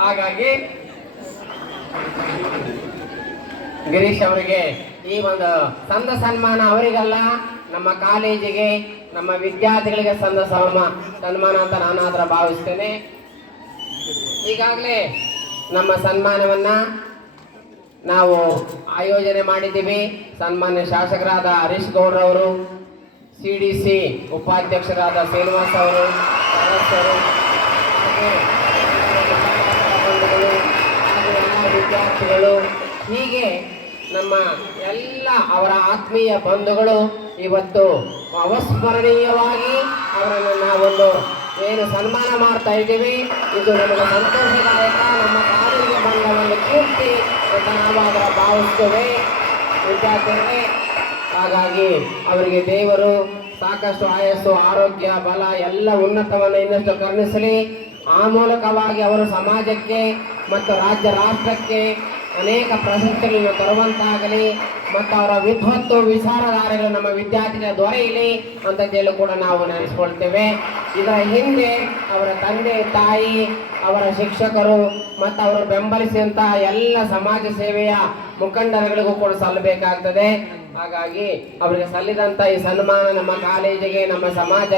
ಹಾಗಾಗಿ ಗಿರೀಶ್ ಅವರಿಗೆ ಈ ಒಂದು ಸಂದ ಸನ್ಮಾನ ಅವರಿಗಲ್ಲ, ನಮ್ಮ ಕಾಲೇಜಿಗೆ, ನಮ್ಮ ವಿದ್ಯಾರ್ಥಿಗಳಿಗೆ ಸನ್ಮಾನ ಅಂತ ನಾನು ಭಾವಿಸ್ತೇನೆ. ಈಗಾಗಲೇ ನಮ್ಮ ಸನ್ಮಾನವನ್ನ ನಾವು ಆಯೋಜನೆ ಮಾಡಿದ್ದೀವಿ. ಸನ್ಮಾನ್ಯ ಶಾಸಕರಾದ ಹರೀಶ್ ಗೌಡ್ರವರು, CDC ಉಪಾಧ್ಯಕ್ಷರಾದ ಶ್ರೀನಿವಾಸ್ ಅವರು, ಸದಸ್ಯರು ಹಾಗೂ ಎಲ್ಲ ವಿದ್ಯಾರ್ಥಿಗಳು, ಹೀಗೆ ನಮ್ಮ ಎಲ್ಲ ಅವರ ಆತ್ಮೀಯ ಬಂಧುಗಳು ಇವತ್ತು ಅವಸ್ಮರಣೀಯವಾಗಿ ಅವರನ್ನು ನಾವೊಂದು ಏನು ಸನ್ಮಾನ ಮಾಡ್ತಾ ಇದ್ದೀವಿ. ಇದು ನಮಗೆ ಸಂತೋಷದಾಯಕ, ನಮ್ಮ ಕಾಲೇಜಿಗೆ ಬಂದ ಒಂದು ಕೀರ್ತಿ ಅಂತ ನಾವು ಅದರ ಭಾವಿಸ್ತೇವೆ ವಿದ್ಯಾರ್ಥಿಗಳೇ. ಹಾಗಾಗಿ ಅವರಿಗೆ ದೇವರು ಸಾಕಷ್ಟು ಆಯಸ್ಸು, ಆರೋಗ್ಯ, ಬಲ ಎಲ್ಲ ಉನ್ನತವನ್ನು ಇನ್ನಷ್ಟು ಕರುಣಿಸಲಿ. ಆ ಮೂಲಕವಾಗಿ ಅವರು ಸಮಾಜಕ್ಕೆ ಮತ್ತು ರಾಜ್ಯ ರಾಷ್ಟ್ರಕ್ಕೆ ಅನೇಕ ಪ್ರಶಸ್ತಿಗಳನ್ನು ತರುವಂತಾಗಲಿ ಮತ್ತು ಅವರ ವಿದ್ವತ್ತು ವಿಚಾರಧಾರೆಗಳು ನಮ್ಮ ವಿದ್ಯಾರ್ಥಿಗಳ ದೊರೆಯಲಿ ಅಂತ ಹೇಳಿ ಕೂಡ ನಾವು ನೆನೆಸ್ಕೊಳ್ತೇವೆ. ಇದರ ಹಿಂದೆ ಅವರ ತಂದೆ ತಾಯಿ, ಅವರ ಶಿಕ್ಷಕರು ಮತ್ತು ಅವರು ಬೆಂಬಲಿಸಿದಂತಹ ಎಲ್ಲ ಸಮಾಜ ಸೇವೆಯ ಮುಖಂಡರುಗಳಿಗೂ ಕೂಡ ಸಲ್ಲಬೇಕಾಗ್ತದೆ. ಹಾಗಾಗಿ ಅವರಿಗೆ ಸಲ್ಲಿದಂಥ ಈ ಸನ್ಮಾನ ನಮ್ಮ ಕಾಲೇಜಿಗೆ, ನಮ್ಮ ಸಮಾಜಕ್ಕೆ